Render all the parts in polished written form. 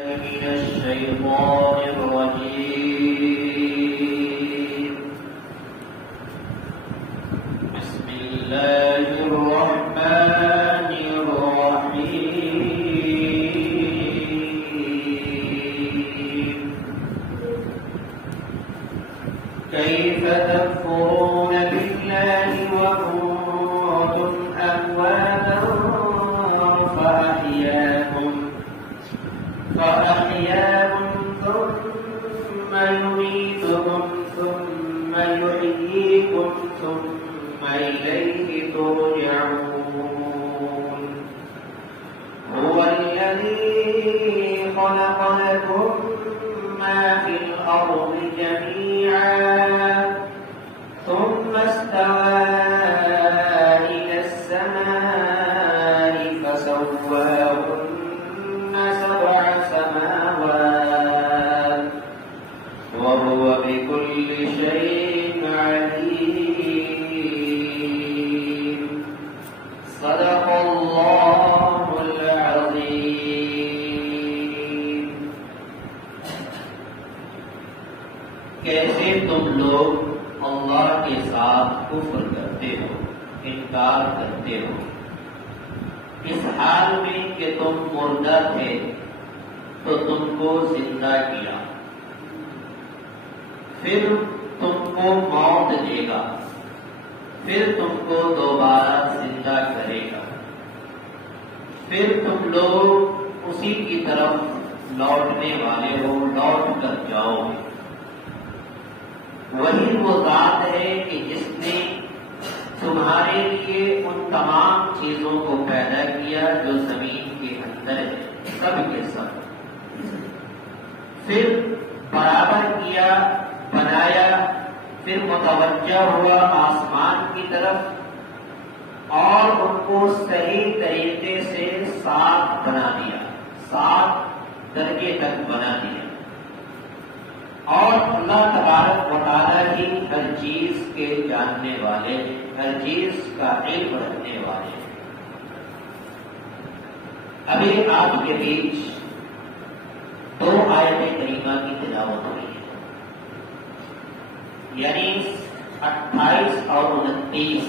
من الشيطان الرجيم. بسم الله الرحمن الرحيم. كيف تكفرون بالله وكنتم أمواتا فأحياكم ثم يميتكم ثم يحييكم ثم إليه ترجعون. هو الذي خلق لكم ما في الأرض جميعا ثم استوى إلى السماء فسواهن سبع سماوات وهو بكل شيء عليم. صدق الله العظيم. کیسے تم لوگ اللہ کے ساتھ کفر کرتے ہو، انکار کرتے ہو، اس حال میں کہ تم مردہ تھے تو تم کو زندہ کیا، پھر تم کو موت دے گا، پھر تم کو دوبارہ زندہ کرے گا، پھر تم لوگ اسی کی طرف لوٹنے والے ہو، لوٹ کر جاؤ گے۔ وہی وہ ذات ہے کہ جس نے تمہارے لیے ان تمام چیزوں کو پیدا کیا جو زمین کے اندر ہے، سب کے سب، پھر برابر کیا، بنایا، پھر متوجہ ہوا آسمان کی طرف اور ان کو صحیح طریقے سے 7 بنا دیا، 7 درجے تک بنا دیا۔ اور اللہ تبارک و تعالیٰ ہی ہر چیز کے جاننے والے، ہر چیز کا علم رکھنے والے۔ ابھی آپ کے بیچ 2 آیت کریمہ کی تلاوت ہوئی ہے، یعنی 28 اور 29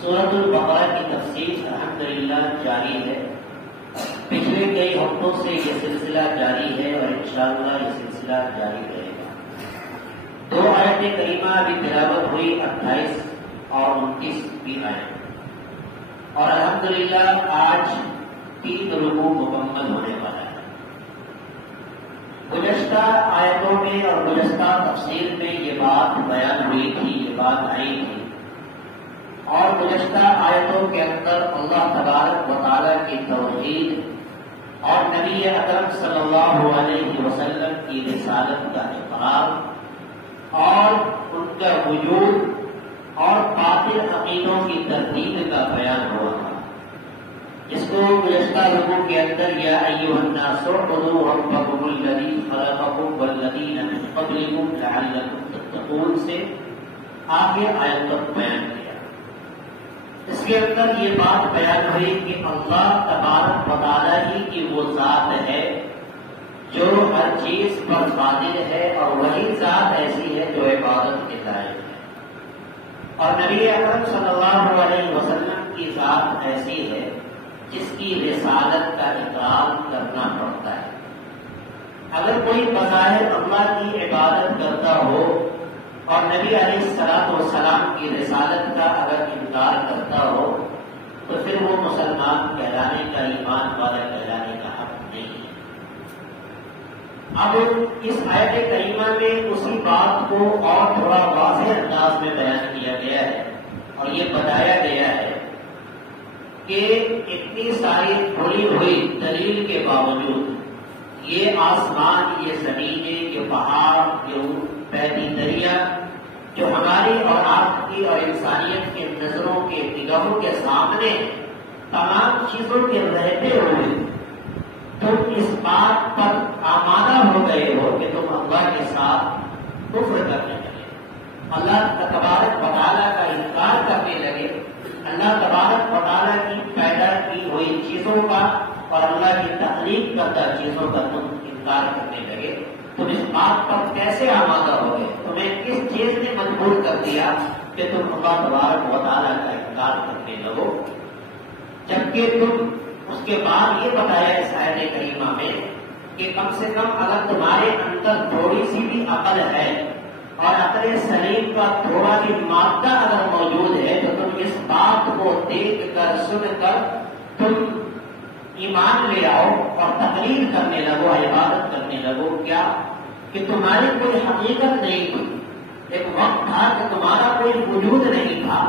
سورۃ البقرہ کی تفسیر الحمدللہ جاری ہے۔ پچھلے کئی ہفتوں سے یہ سلسلہ جاری ہے اور انشاءاللہ یہ سلسلہ جاری رہے گا۔ 2 آیت کریمہ ابھی تلاوت ہوئی، 28 اور 29 کی آیت، اور الحمدللہ آج 3 رکوع مکمل ہونے والا ہے۔ گزشتہ آیتوں میں اور گزشتہ تفسیر میں یہ بات بیان ہوئی تھی، یہ بات آئی تھی، اور گزشتہ آیتوں کے اندر اللہ تبارک و تعالیٰ کی توحید اور نبی اکرم صلی اللہ علیہ وسلم کی رسالت کا اقرار اور ان کا وجود اور باطل عقیدوں کی تردید کا بیان ہوا تھا، جس کو گزشتہ رکوع کے اندر یا ایھا الناس اعبدوا ربکم الذی خلقکم والذین من قبلکم لعلکم تتقون سے آگے آیت تک بیان کیا۔ اس کے اندر یہ بات بیان ہوئی کہ اللہ تبارک و تعالیٰ ہی کی وہ ذات ہے جو ہر چیز پر قادر ہے، اور وہی ذات ایسی ہے جو عبادت کے لائق ہے، اور نبی اکرم صلی اللہ علیہ وسلم کی ذات ایسی ہے جس کی رسالت کا اقرار کرنا پڑتا ہے۔ اگر کوئی بظاہر اللہ کی عبادت کرتا ہو اور نبی علیہ الصلوۃ والسلام کی رسالت کا اگر انکار کرتا ہو تو پھر وہ مسلمان کہلانے کا، ایمان والا کہلانے کا حق نہیں ہے۔ اب اس آیت کریمہ میں اسی بات کو اور تھوڑا واضح انداز میں بیان کیا گیا ہے، اور یہ بتایا گیا ہے کہ اتنی ساری کھلی ہوئی دلیل کے باوجود یہ آسمان، یہ زمینیں، یہ پہاڑ، یہ بہتی دریا جو ہماری اور آپ کی اور انسانیت کے نظروں کے نگاہوں کے سامنے تمام چیزوں کے رہتے ہوئے تم اس بات پر آمادہ ہو گئے ہو کہ تم اللہ کے ساتھ کفر کرنے لگے، اللہ تبارک و تعالیٰ کا انکار کرنے لگے، اللہ تبارک و تعالیٰ کی پیدا کی ہوئی چیزوں کا اور اللہ کی تخلیق کردہ چیزوں کا تم انکار کرنے لگے، تم اس بات پر کیسے آمادہ ہو گئے؟ تمہیں کس چیز نے مجبور کر دیا کہ تم اللہ تبارک و تعالیٰ کا انکار کرنے لگو؟ جبکہ تم اس کے بعد یہ بتایا اس آیت کریمہ میں کہ کم سے کم اگر تمہارے اندر تھوڑی سی بھی عقل ہے اور عقل سلیم کا تھوڑا بھی مادہ اگر موجود ہے تو تم اس بات کو دیکھ کر سن کر تم ایمان لے آؤ اور تقریر کرنے لگو، عبادت کرنے لگو۔ کیا کہ تمہاری کوئی حقیقت نہیں تھی، ایک وقت تھا کہ تمہارا کوئی وجود نہیں تھا،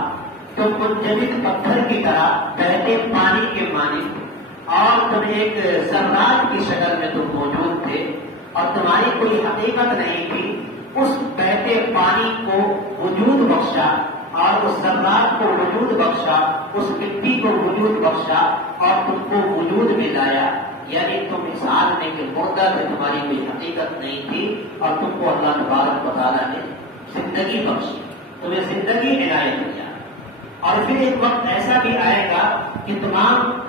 تم منجمد پتھر کی طرح بہتے پانی کے مانند اور تم ایک ذرات کی شکل میں تم موجود تھے اور تمہاری کوئی حقیقت نہیں تھی۔ اس بہتے پانی کو وجود بخشا اور اس ذرات کو وجود بخشا، اس مٹی کو وجود بخشا اور تم کو وجود میں لایا، یعنی تم اس حال میں کہ مردہ سے تمہاری کوئی حقیقت نہیں تھی اور تم کو اللہ تبارک و تعالیٰ نے زندگی بخشی، تمہیں زندگی عنایت کیا۔ اور پھر ایک وقت ایسا بھی آئے گا کہ تم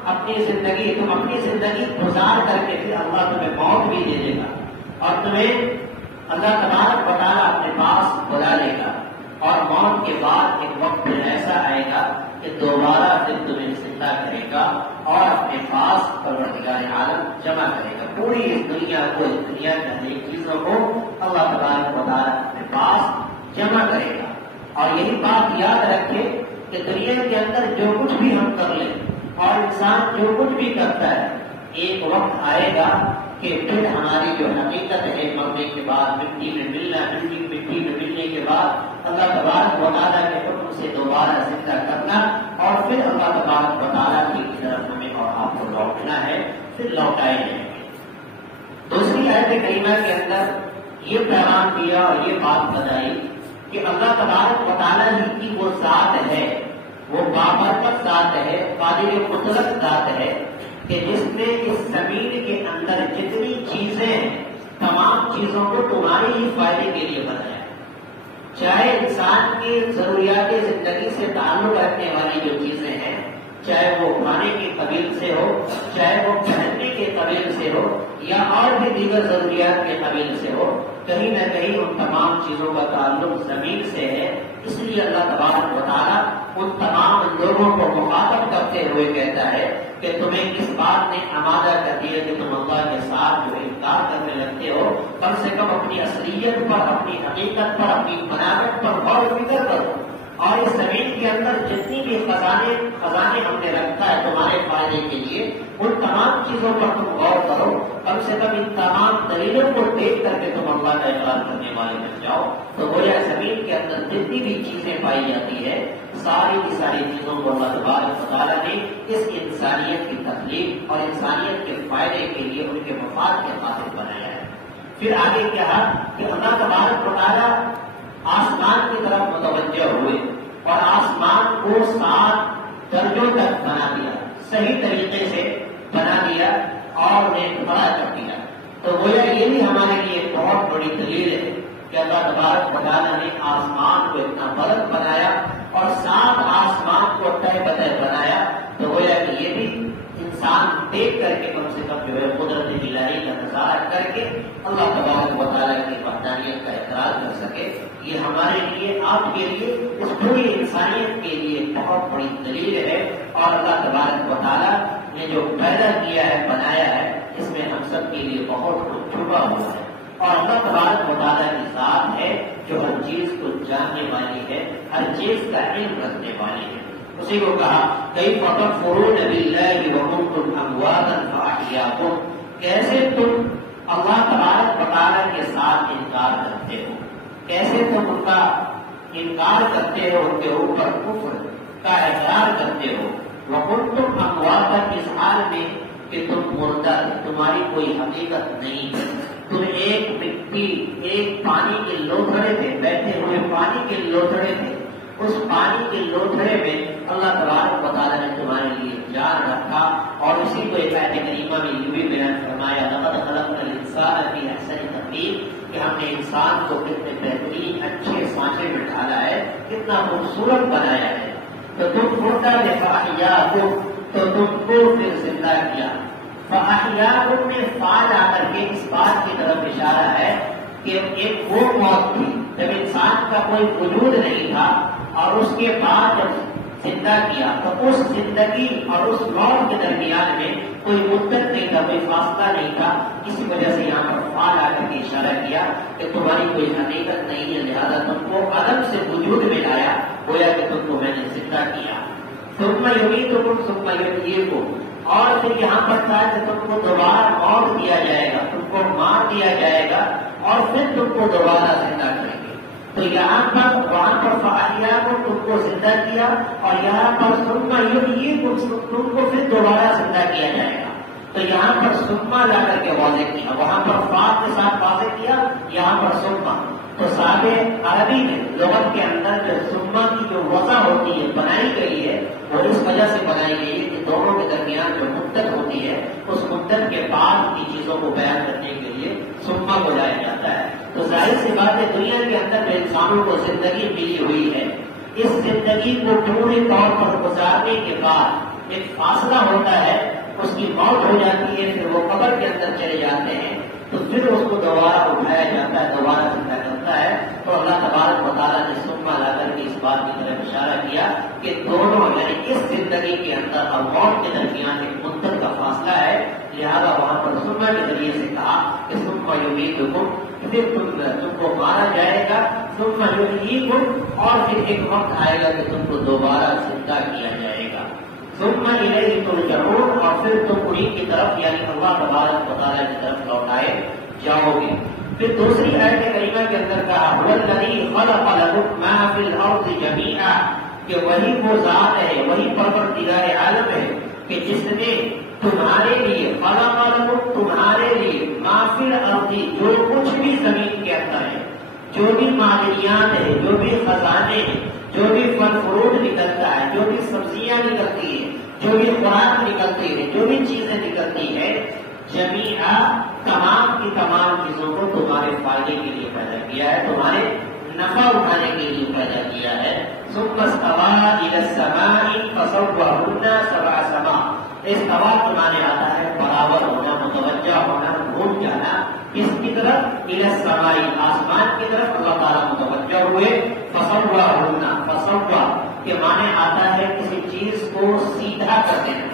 اپنی زندگی گزار کر کے پھر اللہ تمہیں موت بھی دے دے گا اور تمہیں اللہ تبارک و تعالیٰ اپنے پاس بلا لے گا، اور موت کے بعد ایک وقت ایسا آئے گا کہ دوبارہ پھر تمہیں زندہ کرے گا اور اپنے پاس پروردگار عالم جمع کرے گا۔ پوری اس دنیا کو، اس دنیا کی ہر ایک چیزوں کو اللہ تبارک و تعالیٰ اپنے پاس جمع کرے گا۔ اور یہی بات یاد رکھے کہ دنیا کے اندر جو کچھ بھی ہم کر لیں اور انسان جو کچھ بھی کرتا ہے، ایک وقت آئے گا کہ پھر ہماری جو حقیقت ہے مرنے کے بعد، مٹی میں ملنا، مٹی میں ملنے کے بعد اللہ تبارک و تعالیٰ کے حکم سے دوبارہ زندہ کرنا اور پھر اللہ تبارک و تعالیٰ کی طرف ہمیں اور آپ کو لوٹنا ہے، پھر لوٹائے جائیں گے۔ دوسری آیت کریمہ کے اندر یہ پیغام دیا اور یہ بات بتائی کہ اللہ تبارک و تعالیٰ ہی کی وہ ذات ہے، وہ بابرکت ذات ہے، قادر مطلق ذات ہے کہ جس نے اس زمین کے اندر جتنی چیزیں ہیں تمام چیزوں کو تمہارے ہی فائدے کے لیے بنایا، چاہے انسان کی ضروریات زندگی سے تعلق رکھنے والی جو چیزیں ہیں، چاہے وہ کھانے کے قبیل سے ہو، چاہے وہ پہننے کے قبیل سے ہو یا اور بھی دیگر ضروریات کے قبیل سے ہو، کہیں نہ کہیں ان تمام چیزوں کا تعلق زمین سے ہے۔ اس لیے اللہ تبارک و تعالیٰ ان تمام لوگوں کو مخاطب کرتے ہوئے کہتا ہے کہ تمہیں کس بات نے آمادہ کر دیا کہ تم اللہ کے ساتھ جو انکار کرنے لگتے ہو، کم سے کم اپنی اصلیت پر، اپنی حقیقت پر، اپنی بناوٹ پر غور و فکر کرو اور اس زمین کے اندر جتنی بھی خزانے ہم نے رکھا ہے تمہارے فائدے کے لیے، ان تمام چیزوں پر تم غور کرو، کم سے کم ان تمام دلیلوں کو دیکھ کر کے تم اللہ کا اقرار کرنے والے بن جاؤ۔ تو گویا زمین کے اندر جتنی بھی چیزیں پائی جاتی ہے، ساری کی ساری چیزوں کو اللہ تبارک و تعالیٰ نے اس انسانیت کی تخلیق اور انسانیت کے فائدے کے لیے، ان کے مفاد کے خاطر بنایا ہے۔ پھر آگے کیا کہ اللہ تبارک و تعالیٰ آسمان کی طرف متوجہ ہوئے اور آسمان کو 7 درجوں تک بنا دیا، صحیح طریقے سے بنا دیا اور انہیں کھڑا کر دیا۔ تو گویا یہ بھی ہمارے لیے بہت بڑی دلیل ہے کہ اللہ تبارک و تعالیٰ نے آسمان کو اتنا بلند بنایا اور 7 آسمان کو تہ بتہ بنایا۔ تو گویا کہ یہ بھی انسان دیکھ کر کے کم سے کم جو ہے قدرت الہی کا نظارہ کر کے اللہ تبارک و تعالیٰ کی وحدانیت کا اقرار کر سکے، یہ ہمارے لیے، آپ کے لیے، اس پوری انسانیت کے لیے بہت بڑی دلیل ہے۔ اور اللہ تبارک و تعالیٰ نے جو پیدا کیا ہے، بنایا ہے، اس میں ہم سب کے لیے بہت کچھ چھپا ہوا ہے۔ اور اللہ تبارک و تعالیٰ کی ذات ہے جو ہر چیز کو جاننے والی ہے، ہر چیز کا علم رکھنے والی ہے۔ اسی کو کہا کئی تکفرون باللہ وکنتم امواتا فاحیاکم، کیسے تم اللہ تبارک و تعالیٰ کے ساتھ انکار کرتے ہو، کیسے تم ان کا انکار کرتے ہو، ان کے اوپر کفر کا اقرار کرتے ہو۔ وکنتم امواتا، اس حال میں کہ تم مردہ، تمہاری کوئی حقیقت نہیں ہے، تم ایک مٹی، ایک پانی کے لوتھڑے تھے، بیٹھے ہوئے پانی کے لوتھڑے تھے۔ اس پانی کے لوتھڑے میں اللہ تبارک و تعالیٰ نے تمہارے لیے جان رکھا، اور اسی کو ایک آیت کریمہ میں یہ بھی بیان فرمایا، لقد خلقنا الانسان فی احسن تقویم، کہ ہم نے انسان کو کتنے بہترین اچھے سانچے میں ڈالا ہے، کتنا خوبصورت بنایا ہے۔ تو تم مردہ نے فاحیاکم تو تم کو پھر زندہ کیا. فاحیاکم میں فعل آ کر کے اس بات کی طرف اشارہ ہے کہ ایک وہ موت تھی جب انسان کا کوئی وجود نہیں تھا اور اس کے بعد جب زندہ کیا تو اس زندگی اور اس موت کے درمیان میں کوئی مدت نہیں تھا, کوئی فاصلہ نہیں تھا. اسی وجہ سے یہاں پر فعل آ کر کے اشارہ کیا کہ تمہاری کوئی حقیقت نہیں ہے, لہذا تم کو عدم سے وجود میں لایا, گویا کہ تم کو میں نے زندہ کیا. ثم یمیتکم ثم یحییکم, اور پھر یہاں پر تھا کہ تم کو دوبارہ موت دیا جائے گا, تم کو مار دیا جائے گا اور پھر تم کو دوبارہ زندہ کریں گے. تو یہاں پر وہاں پر فاحیاکم تم کو زندہ کیا اور یہاں پر ثم یحییکم تم کو پھر دوبارہ زندہ کیا جائے گا. تو یہاں پر ثم لا کر کے واضح کیا, وہاں پر فا کے ساتھ واضح کیا, یہاں پر ثم. تو صاحب عربی میں لغت کے اندر جو ثم کی جو وضع ہوتی ہے بنائی گئی ہے وہ اس وجہ سے بنائی گئی ہے کہ دونوں کے درمیان جو مدت ہوتی ہے اس مدت کے بعد کی چیزوں کو بیان کرنے کے لیے ثم کو لایا جاتا ہے. تو ظاہر سی بات ہے دنیا کے اندر جو انسانوں کو زندگی ملی ہوئی ہے, اس زندگی کو پورے طور پر گزارنے کے بعد ایک فاصلہ ہوتا ہے, اس کی موت ہو جاتی ہے, پھر وہ قبر کے اندر چلے جاتے ہیں, تو پھر اس کو دوبارہ اٹھایا جاتا ہے, دوبارہ زندہ کرتا ہے. تو اللہ تبارک و تعالیٰ نے ثم لا کر کے اس بات کی طرف اشارہ کیا کہ دونوں یعنی اس زندگی کے اندر اور موت کے درمیان ایک مدت کا فاصلہ ہے, لہذا وہاں پر ثم کے ذریعے سے کہا کہ ثم یمیتکم, پھر تم کو مارا جائے گا, ثم یحییکم, اور پھر ایک وقت آئے گا کہ تم کو دوبارہ زندہ کیا جائے گا. ثم الیہ ترجعون, اور پھر تم انہیں کی طرف یعنی اللہ تبارک و تعالیٰ کی طرف لوٹائے جاؤ گے. پھر دوسری آیت کریمہ کے اندر کہا هو الذی خلق لکم ما فی الارض جمیعا, کہ وہی وہ ذات ہے, وہی پروردگار عالم ہے کہ جس نے تمہارے لیے خلق لکم تمہارے لیے ما فی الارض جو کچھ بھی زمین کے اندر ہے, جو بھی معدنیات ہے, جو بھی خزانے ہیں, جو بھی پھل فروٹ نکلتا ہے, جو بھی سبزیاں نکلتی ہیں, جو بھی خوراک نکلتی ہے, جو بھی چیزیں نکلتی ہے, جمیعا تمام کی تمام چیزوں کو تمہارے فائدے کے لیے پیدا کیا ہے, تمہارے نفع اٹھانے کے لیے پیدا کیا ہے. ثم استوى الى السماء فسواهن سبع سما, استوا تمہارے آتا ہے برابر ہونا, متوجہ ہونا, گھوم جانا. اس کی طرف الى السماء آسمان کی طرف اللہ تعالیٰ متوجہ ہوئے. فسواهن, فسوا کے معنی آتا ہے کسی چیز کو سیدھا کر دینا,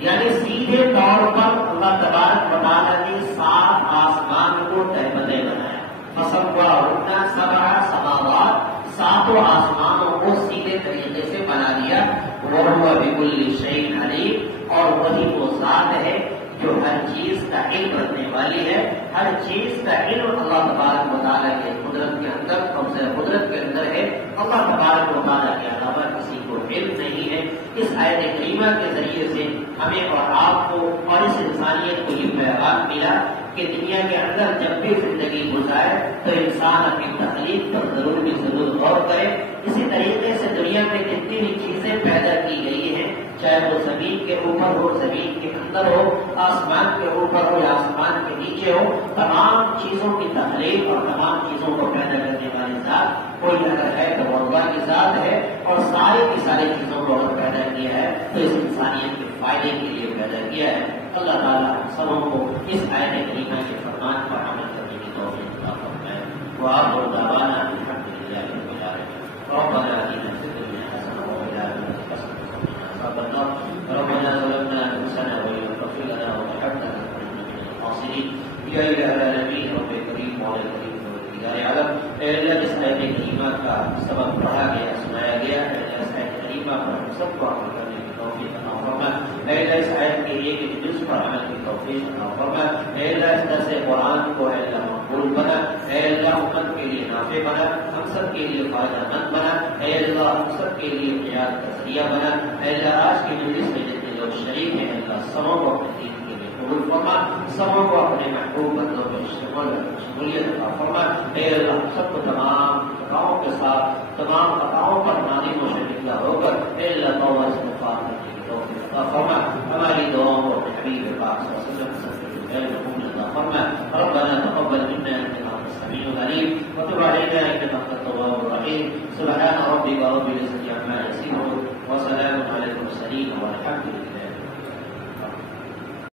یعنی سیدھے طور پر اللہ تبارک و تعالیٰ نے 7 آسمان کو تہبندے بنایا. فسواهن سبع سماوات, 7 آسمانوں کو سیدھے طریقے سے بنا دیا. وَهُوَ بِكُلِّ شَيْءٍ عَلِيمٌ, اور وہی وہ ذات ہے جو ہر چیز کا علم رکھنے والی ہے. ہر چیز کا علم اللہ تبارک و تعالیٰ کے قدرت کے اندر, قدرت کے اندر ہے. اللہ تبارک و تعالیٰ کے علاوہ کسی کو علم نہیں ہے. اس آیت کریمہ کے ذریعے سے ہمیں اور آپ کو اور اس انسانیت کو یہ پیغام ملا کہ دنیا کے اندر جب بھی زندگی گزارے تو انسان اپنی تخلیق پر ضرور غور کرے. اسی طریقے سے دنیا میں جتنی بھی چیزیں پیدا کی گئی ہیں, چاہے وہ زمین کے اوپر ہو, زمین کے اندر ہو, آسمان کے اوپر ہو یا آسمان کے نیچے ہو, تمام چیزوں کی تخلیق اور تمام چیزوں کو پیدا کرنے والی ذات کوئی اگر ہے تو وہ اللہ کی ذات ہے. اور ساری کی ساری چیزوں کو اگر پیدا کیا ہے تو اس انسانیت کے فائدے کے لیے پیدا کیا ہے. اللہ تعالیٰ سبوں کو اس آیت کریمہ کے فرمان پر عمل کرنے کی توفیق عطا فرمائے. وآخر دعوانا الحمد للہ رب العالمین. ربنا آتنا فی الدنیا حسنة وفي الآخرة حسنة وقنا عذاب النار. ربنا ظلمنا أنفسنا وإن لم تغفر لنا وترحمنا لنكونن من الخاسرين. یا الہ العالمین, رب کریم مولا کریم پروردگار عالم, اے اللہ اس آیت کریمہ کا سبق پڑھا گیا, سنایا گیا, اے اللہ اس آیت کریمہ پر ہم سب کو عمل کرنے کی توفیق عطا فرما. اے اللہ اس آیت کے ایک جز پر عمل کی توفیق عطا فرما. اے اللہ اس درس قرآن کو اے اللہ مقبول بنا. اے اللہ امت کے لیے نافع بنا, ہم سب کے لیے فائدہ مند بنا. اے اللہ ہم سب کے لیے قیادت کا ذریعہ بنا. اے اللہ آج کی مجلس میں جتنے لوگ شریک ہیں, اللہ سبوں کو اپنے دین کے لیے قبول فرما, سبوں کو اپنے محبوب بندوں میں شمولیت عطا فرما. اے اللہ ہم سب کو تمام خطاؤں کے ساتھ تمام خطاؤں پر نادم و شرمندہ ہو کر اے اللہ توبہ استغفار کرنے کی توفیق عطا فرما. ہماری دعاؤں